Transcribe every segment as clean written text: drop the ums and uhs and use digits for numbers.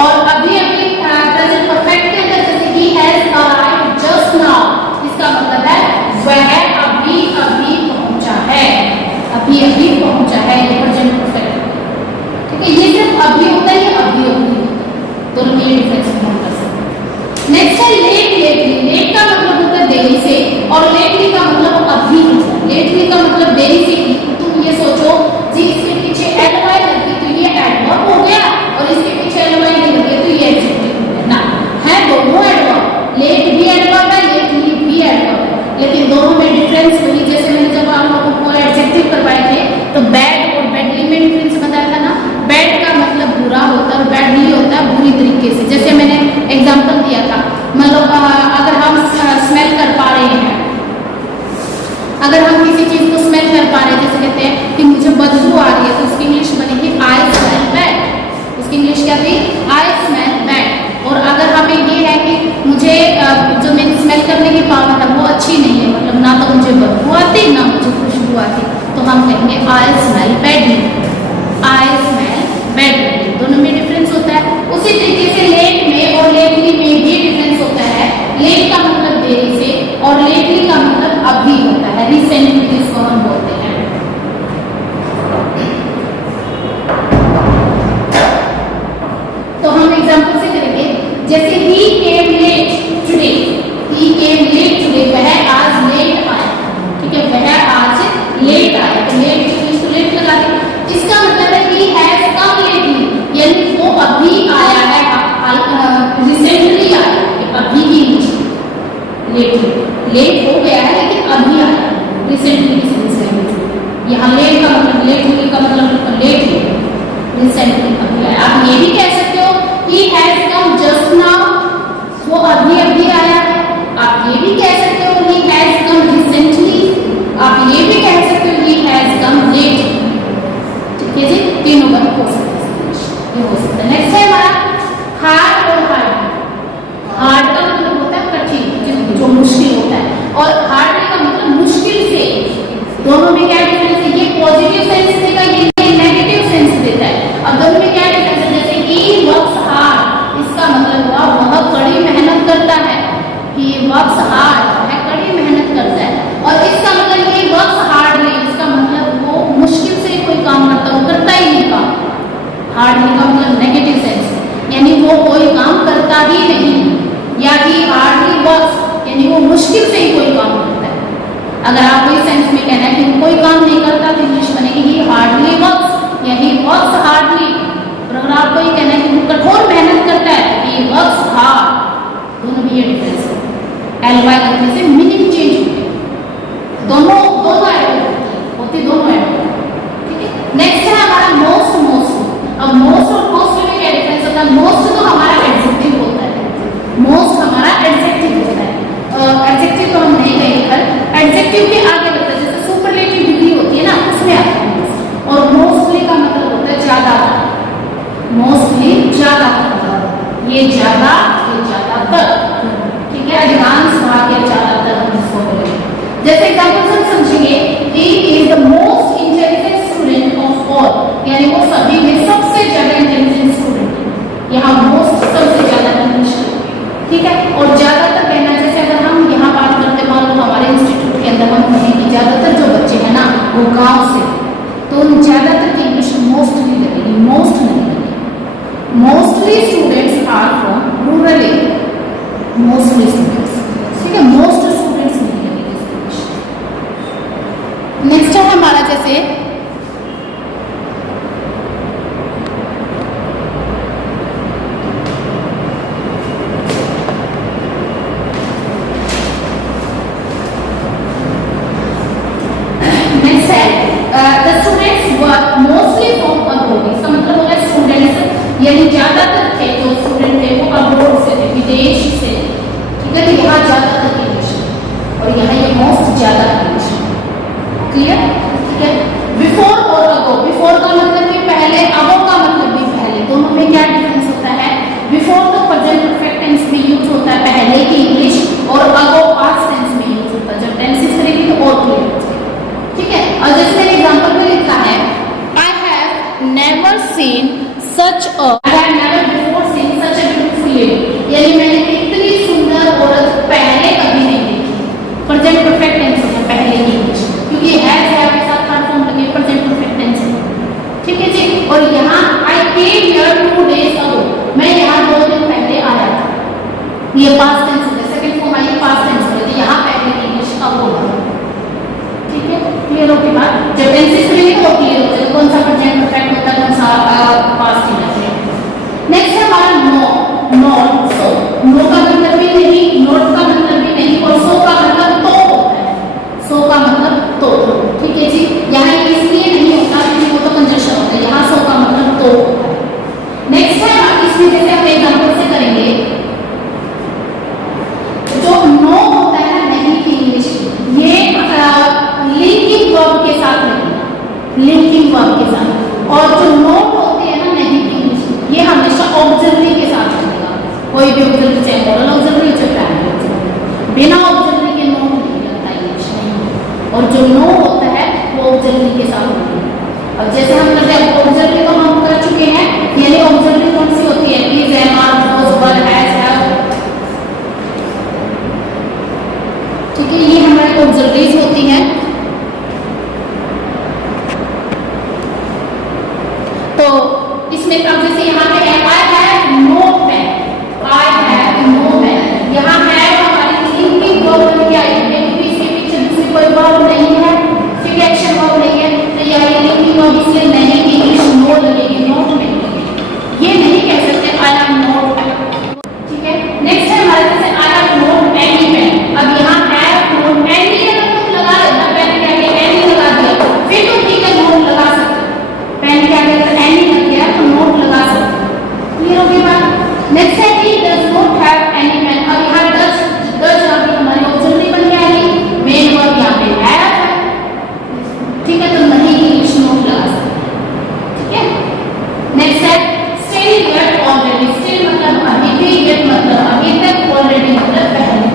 और अभी अभी प्रेजेंट परफेक्ट के अंदर जैसे he has arrived just now, इसका मतलब है वह अभी अभी पहुंचा है, अभी अभी पहुंचा है, ये प्रेजेंट परफेक्ट। ठीक है, ये सिर्फ अभी होता है, ये अभी अभी, दोनों में डिफरेंस नोट कर सकते। नेक्स्ट है लेट लेटली। लेट का मतलब होता है देरी से और लेटली का मतलब अभी। लेटली का मतलब देरी से। तुम ये सोचो जी इसके पीछे एडवाई लगी तो ये एडवर्ब हो गया और इसके पीछे एडवाई नहीं लगे तो ये एडजेक्टिव हो गया ना, है दोनों एडवर्ब। लेट भी एडवर्ब है, लेटली भी एडवर्ब है, लेकिन दोनों में डिफरेंस वही जैसे मैंने जब आप लोगों को एडजेक्टिव करवाए थे तो बैड और बैडली में डिफरेंस बताया था ना। बैड का मतलब बुरा होता है और बैडली होता है बुरी तरीके से। जैसे मैंने एग्जांपल दिया था, मतलब अगर हम स्मेल कर पा रहे हैं, अगर हम किसी चीज को स्मेल कर पा रहे हैं, जैसे कहते हैं कि मुझे बदबू आ रही है तो उसकी इंग्लिश बनेगी आई स्मेल बैड। उसकी इंग्लिश क्या थी? I smell bad. और अगर हमें ये है कि मुझे जो मेरी स्मेल करने की पावर है वो अच्छी नहीं है, मतलब ना तो मुझे बदबू आती ना मुझे खुशबू आती, तो हम कहेंगे I smell badly, I smell badly. दोनों में डिफरेंस होता है। उसी तरीके से लेट में और लेटली में भी डिफरेंस होता है। लेट का मतलब देरी से और लेटली का मतलब अभी होता है, रिसेंटली जिसको हम बोलते हैं। तो हम एग्जांपल से करेंगे, जैसे he came late today, he came late today, वह आज लेट आया। ठीक है, वह आज लेट आया, तो लेट की लेट लगा दी। इसका मतलब है he has come lately, यानी वो अभी आया है, रिसेंटली आया, अभी की लेट हो गया है लेकिन अभी आया, रिसेंटली की सेंस है। यहाँ लेट का मतलब लेटली का मतलब लेट, रिसेंटली अभी आया। आप ये भी कह सकते हो he has come just now, वो अभी अभी आया है। आप ये भी कह सकते हो he has come recently, आप ये भी कह सकते हो he has come late। ठीक है जी, तीनों बार हो सकता है, ये हो सकता है। नेक्स्ट है हमारा हार्ड और हार्ड। हार्ड का मतलब होता है कठिन, जो मुश्किल होता है, और हार्ड का मतलब मुश्किल से। दोनों में क्या डिफरेंस है? ये पॉजिटिव सेंस देगा, ये नेगेटिव सेंस देता है। अब दोनों में क्या डिफरेंस है? जैसे he works hard, इसका मतलब हुआ वह कड़ी मेहनत करता है। he works hard, वह कड़ी मेहनत करता है। और इसका मतलब he works hardly, इसका मतलब वो मुश्किल से कोई काम करता है, वो करता ही नहीं काम। हार्डली का मतलब नेगेटिव सेंस, यानी वो कोई काम करता ही नहीं, या he hardly works, यानी वो मुश्किल से ही कोई काम करता है। अगर आपको इस सेंस में कहना है कि वो कोई काम नहीं करता तो इंग्लिश बनेगी he hardly works या he works hardly। और अगर आपको ये कहना है कि वो कठोर मेहनत करता है तो he works hard। दोनों में ये डिफरेंस है, एल वाई करने से मीनिंग चेंज होती है। दोनों होती दोनों एड। ठीक है, नेक्स्ट है हमारा मोस्ट। अब मोस्ट और मोस्ट में क्या डिफरेंस होता है? मोस्ट तो हमारा एडजेक्टिव होता है, मोस्ट हमारा एडजेक्टिव होता है। एडजेक्टिव तो हम नहीं कहेंगे कल, एडजेक्टिव के आगे लगता है, जैसे सुपरलेटिव डिग्री होती है ना, उसमें आता है। और मोस्टली का मतलब होता है ज्यादातर, मोस्टली ज्यादातर, ये ज्यादातर। ठीक है, अधिकांश भाग या ज्यादातर हम इसको बोलेंगे। जैसे एग्जांपल से समझेंगे, he is the most intelligent student of all, यानी वो सभी में सबसे ज्यादा इंटेलिजेंट स्टूडेंट है। यहाँ मोस्ट सबसे ज्यादा इंग्लिश, ठीक है। और ज्यादातर कहना, जैसे अगर हम यहाँ बात करते मान लो हमारे इंस्टीट्यूट के अंदर हम कहें कि ज्यादातर जो बच्चे हैं ना वो गांव से, तो उन ज्यादातर की इंग्लिश मोस्टली लगेगी, मोस्ट नहीं लगेगी। Mostly students are from rural area, mostly students, ठीक है, मोस्ट स्टूडेंट्स नहीं लगेगी इंग्लिश। नेक्स्ट है हमारा जैसे यानी ज्यादातर थे जो स्टूडेंट थे वो अब्रोड से थे, विदेश से। ठीक है, तो यहाँ ज्यादातर इंग्लिश और यहाँ ये मोस्ट ज्यादा इंग्लिश। क्लियर? ठीक है। बिफोर और अगो, बिफोर का मतलब कि पहले, अगो का मतलब भी पहले। दोनों में क्या डिफरेंस होता है? बिफोर तो प्रेजेंट परफेक्ट टेंस में यूज होता है पहले की इंग्लिश, और अगो पास्ट टेंस में यूज होता है। जब टेंसेस करेंगे तो और क्लियर हो जाएगा। ठीक है, और जैसे मैंने एग्जांपल में लिखा है, I have never seen such a, I have never before कोई भी ऑक्सिलरी, चाहे मॉरल ऑक्सिलरी चाहे प्राइमरी ऑक्सिलरी, बिना ऑक्सिलरी के नो नहीं लगता इंग्लिश नहीं। और जो नो होता है वो ऑक्सिलरी के साथ होता है। अब जैसे हम करते हैं ऑक्सिलरी तो हम कर चुके हैं, यानी ऑक्सिलरी कौन सी होती है, is, am, are, was, were, has, have, ठीक है, ये हमारी ऑक्सिलरीज होती हैं। तो इसमें अब जैसे यहाँ पे है I have no pen, I have no pen, यहाँ है हमारी लिंकिंग वर्ब बन के आई है क्योंकि इसके पीछे दूसरी कोई वर्ब नहीं है, ठीक है, एक्शन वर्ब नहीं है, तो यह लिंकिंग वर्ब इसलिए नहीं, इंग्लिश नो लगेगी, नॉट नहीं लगेगी, ये नहीं कह सकते आई हैव नॉट, ठीक है। नेक्स्ट है हमारे पास I have not any pen. अब यहाँ हैव नॉट एनी है तो तुम लगा देना, पेन के आगे एनी लगा दिया फिर तो ठीक है, नोट लगा सकते, पेन के आगे अगर एनी लग गया तो नोट लगा सकते, क्लियर होगी बात। नेक्स्ट है he does not have any pen. अब यहाँ डज अभी हमारी ऑक्सिलरी बन जाएगी, मेन वर्ब यहाँ पे हैव है, ठीक है, तो नहीं इंग्लिश नोट लगा सकते, ठीक है। नेक्स्ट है स्टिल येट ऑलरेडी, स्टिल मतलब अभी भी, येट मतलब अभी तक, ऑलरेडी मतलब पहले।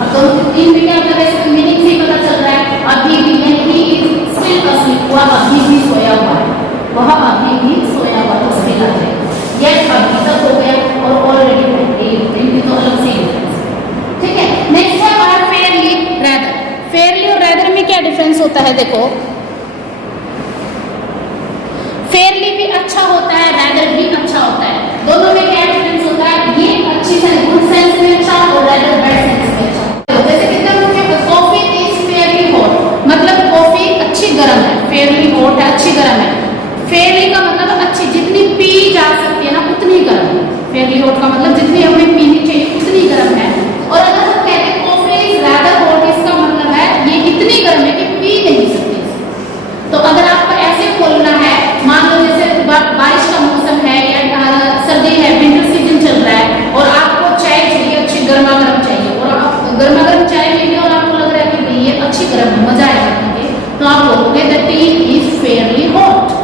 अब तो तीन भी क्या मतलब इसका मीनिंग से पता चल रहा है, अभी भी यानी स्टिल असलीफ, वह अभी भी सोया हुआ है, वह अभी भी सोया हुआ, तो स्टिल आ जाएगा। येट अभी तक हो गया और ऑलरेडी पहले, ये तो अलग से डिफरेंस, ठीक है। नेक्स्ट है हमारा फेयरली रैदर। फेयरली और रैदर में क्या डिफरेंस होता है, देखो फेयरली भी अच्छा होता है, रैदर भी अच्छा होता है, दोनों में क्या डिफरेंस होता है, ये अच्छी सेंस, गुड सेंस में अच्छा और रैदर बैड सेंस में अच्छा। जैसे कितना कॉफी इज फेयरली हॉट, मतलब कॉफी अच्छी गर्म है, फेयरली हॉट है अच्छी गर्म है, फेयरली का मतलब अच्छी, जितनी पी जा सकती है ना उतनी गर्म है, फेयरली हॉट का मतलब जितनी हमें पीनी चाहिए उतनी गर्म है। और अगर हम कहते हैं कॉफी इज रैदर हॉट, इसका मतलब है ये इतनी गर्म है कि पी नहीं सकती। तो अगर आपको ऐसे बोलना है, मान लो जैसे बारिश का मौसम है या सर्दी है, विंटर सीजन चल रहा है और आपको चाय चाहिए अच्छी गर्मा गर्म चाहिए, और आप गर्मा गर्म चाय लेंगे और आपको लग रहा है कि भाई ये अच्छी गर्म है, मजा आएगा पीने, तो आप बोलोगे the T is fairly hot,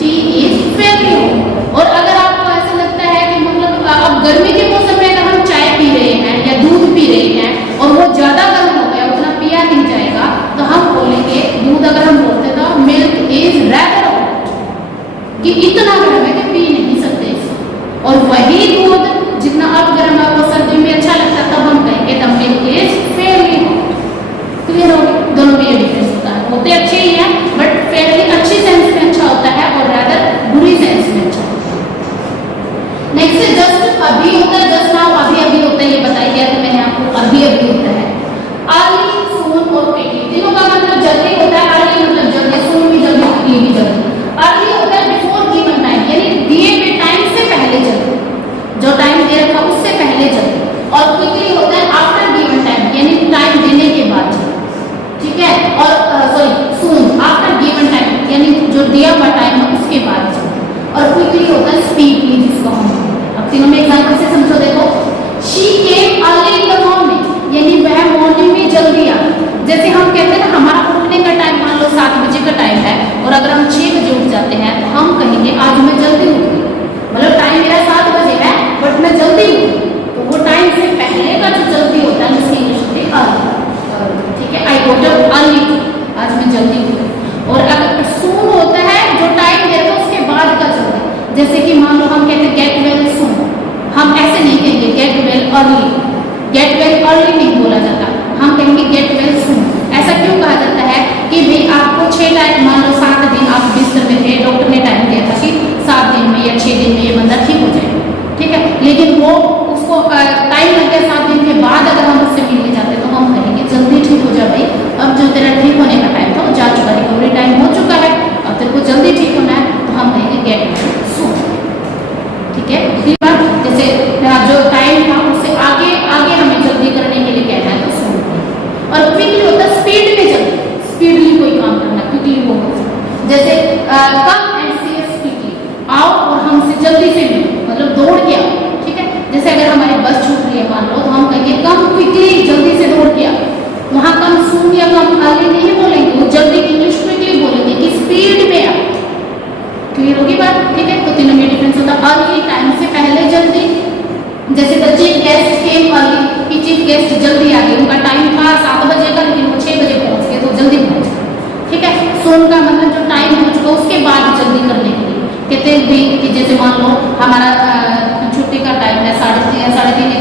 T is fairly hot. और अगर आपको ऐसा लगता है कि मतलब अब गर्मी के मौसम में अगर हम चाय पी रहे हैं या दूध पी रहे हैं और वो ज्यादा गर्म हो गया, उतना पिया नहीं जाएगा, तो हम बोलेंगे दूध अगर हम बोलते तो मिल्क इज रैदर हॉट, कि इतना गर्म है कि पी नहीं सकते इसको। और वही दूध जितना अब गर्म है वो सर्दी में अच्छा लगता है, तब हम कहेंगे the milk is fairly hot, clear हो गया। दोनों में ये डिफरेंस होता है, होते अच्छे ही हैं बट फेयरली अच्छी सेंस में अच्छा होता है और रैदर बुरी सेंस में अच्छा होता है। नेक्स्ट जस्ट अभी होता है, जस्ट नाउ अभी अभी होता है, ये बताया गया था मैंने आपको, अभी अभी होता है। अर्ली, सून और क्विकली, तीनों का मतलब जल्दी होता है, अर्ली मतलब जल्दी, सून भी जल्दी, क्विकली भी जल्दी। अर्ली होता है बिफोर गिवन टाइम, यानी दिए हुए टाइम से पहले जल्दी, जो टाइम दे रखा उससे पहले जल्दी। और क्विकली होता है आफ्टर गिवन टाइम, यानी टाइम देने के बाद जल्दी, ठीक है। और sorry soon after given time, यानी जो दिया हुआ टाइम है उसके बाद जल्दी। और क्विकली होता है स्पीडली, जिसको हम अब तीनों में एग्जाम्पल से समझो। देखो she came early in the morning, यानी वह मॉर्निंग में जल्दी आ, जैसे हम कहते हैं ना हमारा उठने का टाइम मान लो 7 बजे का टाइम है और अगर हम 6 बजे उठ जाते हैं तो हम कहेंगे आज मैं जल्दी उठ गई, मतलब टाइम मेरा 7 बजे है बट मैं जल्दी उठ गई, तो वो टाइम से पहले का जो जल्दी होता है जिसकी इंग्लिश होती है अर्ली, ठीक है। आई गॉट अप अर्ली, आज मैं जल्दी उठ गई। और अगर सून होता है जो टाइम देता है उसके बाद का जल्दी, जैसे कि मान लो हम कहते हैं गेट वेल सून, हम ऐसे नहीं कहेंगे get well early, get well early नहीं बोला जाता, हम कहेंगे गेट वेल सून। ऐसा क्यों कहा जाता है कि भाई आपको 6 टाइम, मान लो 7 दिन आप बिस्तर में थे, डॉक्टर ने टाइम दिया था कि 7 दिन में या 6 दिन में ये बंदा ठीक हो जाएगा, ठीक है, लेकिन वो उसको टाइम लग गया 7 दिन के बाद अगर हम उससे मिलने जाते तो हम कहेंगे जल्दी ठीक हो जा भाई, अब जो तेरा ठीक होने का टाइम था वो जा चुका, रिकवरी टाइम हो चुका है, अब तेरे को जल्दी ठीक होना है, तो हम कहेंगे गेट वेल सून, ठीक है। जैसे जो टाइम था उससे आगे आगे हमें जल्दी करने के लिए कहना है तो सून। और क्विकली होता है स्पीड में जल्दी, स्पीडली कोई काम करना, क्विकली वो गेस्ट जल्दी आ गए, उनका टाइम था 7 बजे का लेकिन वो 6 बजे पहुंच गए तो जल्दी पहुंच गए। ठीक है, सोन का मतलब जो टाइम हो चुका उसके बाद जल्दी करने के लिए कहते हैं भी कि जैसे मान लो हमारा छुट्टी का टाइम है 3:30 या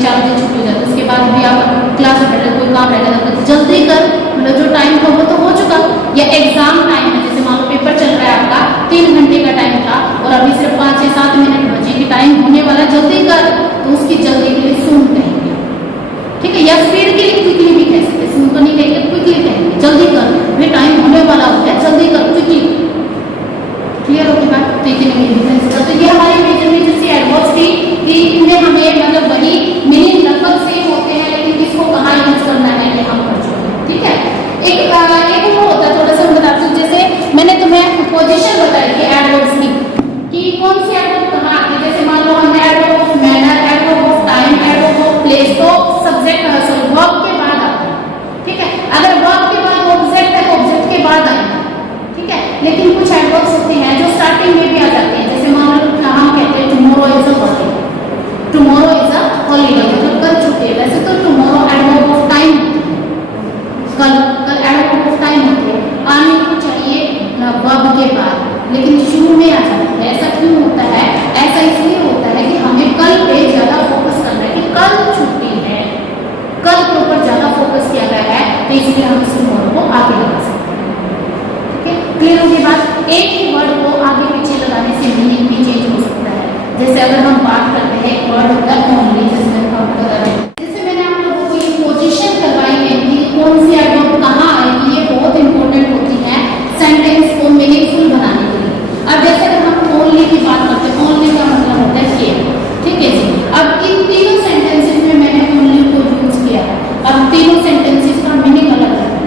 4 बजे छुट्टी हो जाती है, उसके बाद भी आप क्लास में बैठे कोई काम रहेगा तो जल्दी कर, मतलब जो टाइम था वो तो हो चुका। या एग्जाम टाइम है, जैसे मान लो पेपर चल रहा है आपका 3 घंटे का टाइम था और अभी सिर्फ 5 या 7 मिनट बचे कि टाइम होने वाला, जल्दी कर, तो उसकी जल्दी के लिए सून कहेंगे। ठीक है, या स्पीड के लिए क्विकली भी कह सकते, सून तो नहीं कहेंगे, क्विकली कहेंगे, जल्दी कर, भाई टाइम होने वाला हो गया, जल्दी कर, क्विकली। क्लियर होगी बात? तो इतनी डिफरेंस था। तो ये हमारी मेजर मेजर सी एडवर्ब्स थी कि इनमें हमें मतलब वही मीनिंग लगभग सेम होते हैं लेकिन किसको कहाँ यूज करना है ये हम कर चुके हैं। ठीक है, एक वो होता है, थोड़ा सा बताती हूँ, जैसे मैंने तुम्हें पोजीशन बताई थी एडवर्ब्स की कि कौन सी एडवर्ब कहाँ आती है। जैसे मान लो हमने adverb of manner, adverb of time, adverb of place, तो सब्जेक्ट सॉरी वर्ब के बाद आता है। ठीक है, अगर वर्ब के बाद ऑब्जेक्ट है तो ऑब्जेक्ट के बाद आएगा। ठीक है, लेकिन कुछ एडवर्ब्स होते हैं जो स्टार्टिंग में भी आ जाते हैं, जैसे मान लो हम कहते हैं tomorrow is a holiday, tomorrow is a holiday मतलब कल छुट्टी है। वैसे तो टुमारो एडवर्ब ऑफ टाइम, कल एडवर्ब ऑफ टाइम होती है, आने को चाहिए वर्ब के बाद, लेकिन शुरू में आ जाता है। ऐसा क्यों होता है? ऐसा इसलिए होता है कि हमें कल पे ज्यादा फोकस करना है कि कल छुट्टी है, कल के ऊपर ज्यादा फोकस किया गया है, तो इसलिए हम इस टुमारो को आगे लगा सकते हैं। ठीक है, क्लियर होगी बात? एक ही वर्ड को आगे पीछे लगाने से मीनिंग भी चेंज हो सकता है। जैसे अगर हम बात करते हैं एक वर्ड होता है ओनली, जैसे मैंने आप लोगों को ये पोजीशन करवाई है कि कौन सी एडवर्ब कहाँ आएगी, ये बहुत इंपॉर्टेंट होती है सेंटेंस को मीनिंगफुल बनाने के लिए। अब जैसे अगर हम ओनली की बात करते हैं, ओनली का मतलब होता है केवल। ठीक है जी, अब इन तीनों सेंटेंसेस में मैंने ओनली को यूज किया है। अब तीनों सेंटेंसेस का मीनिंग अलग अलग है,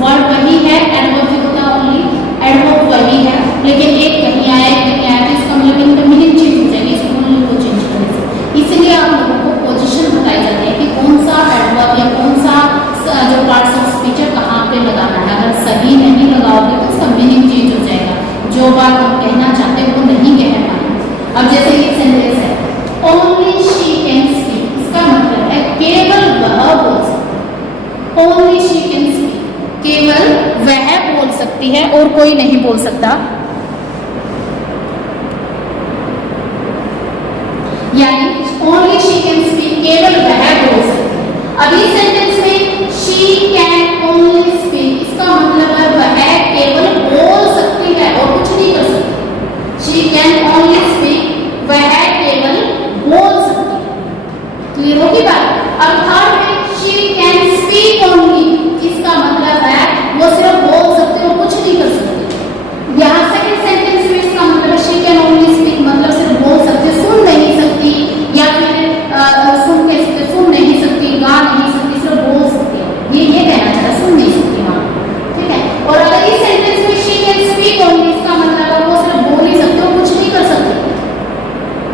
वर्ड वही है, एडवर्ब भी होता है ओनली, एडवर्ब वही है, लेकिन एक कहीं आया एक कहीं आया, तो इसका मतलब इनका मीनिंग चेंज हो जाएगी इस ओनली को चेंज करने से। इसलिए आप लोगों को पोजीशन बताई जाती है कि कौन सा एडवर्ब या कौन सा जो पार्ट्स ऑफ स्पीच है कहाँ पे लगाना है। अगर सही नहीं लगाओगे तो उसका मीनिंग चेंज हो जाएगा, जो बात हम कहना चाहते हैं वो नहीं कह पाएंगे। अब जैसे ये सेंटेंस है ओनली शी कैन स्पीक, इसका मतलब है केवल वह बोल सकती, ओनली शी कैन स्पीक, केवल वह बोल सकती है और कोई नहीं बोल सकता। यानी ओनली शी कैन स्पीक, केवल वह बोल सकती है। अभी सेंटेंस में शी कैन ओनली स्पीक, इसका मतलब है वह केवल बोल सकती है और कुछ नहीं कर सकती। शी कैन ओनली स्पीक, वह केवल बोल सकती है। क्लियर होगी बात? अब थर्ड में शी कैन स्पीक ओनली, इसका मतलब है वो सिर्फ बोल सकती है और कुछ नहीं कर सकती। यहाँ सेकंड सेंटेंस में इसका मतलब है शी कैन ओनली स्पीक, मतलब सिर्फ बोल सकती है, सुन नहीं सकती, या फिर सुन कह सकते, सुन नहीं सकती, गा नहीं सकती, सिर्फ बोल सकती है, ये कहना चाहता है, सुन नहीं सकती वहाँ। ठीक है, और अगर इस सेंटेंस में शी कैन स्पीक ओनली, इसका मतलब है वो सिर्फ बोल ही सकती है, कुछ नहीं कर सकती,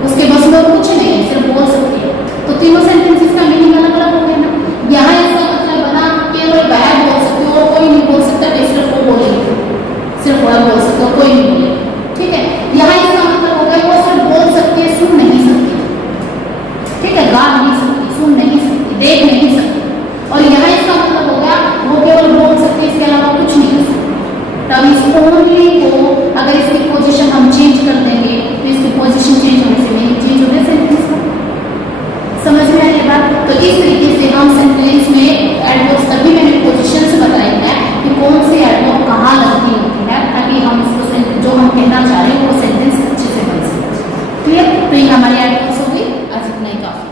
उसके बस में कुछ नहीं है, सिर्फ बोल सकती है। तो तीनों सेंटेंसेस का मीनिंग अलग अलग हो गया ना। यहाँ इसका मतलब बना केवल वह बोल सकती है और कोई नहीं बोल सकता, सिर्फ वो बोलेगी, सिर्फ वह बोल सकता है, कोई नहीं बोलेगी। ठीक है, यहाँ इसका मतलब हो गया वो सिर्फ बोल सकती है, सुन नहीं सकती। ठीक है, गा नहीं सकती, सुन नहीं सकती, देख नहीं सकती। और यहाँ इसका मतलब हो गया वो केवल बोल सकती है, इसके अलावा कुछ नहीं कर सकती। तब इस ओनली को अगर इसकी पोजीशन हम चेंज कर देंगे तो इसकी पोजीशन चेंज होने से मीनिंग चेंज हो गया सेंटेंस का। समझ में आई बात? तो इस तरीके से हम सेंटेंस में एडवर्ब्स तभी मैंने पोजीशन से बताई है कि कौन सी एडवर्ब कहाँ लगती होती है, ताकि हम उसको जो हम कहना चाह रहे हैं वो सेंटेंस अच्छे से बन सके। क्लियर? तो ये हमारी एडवर्ब्स होगी, आज इतना ही काफी।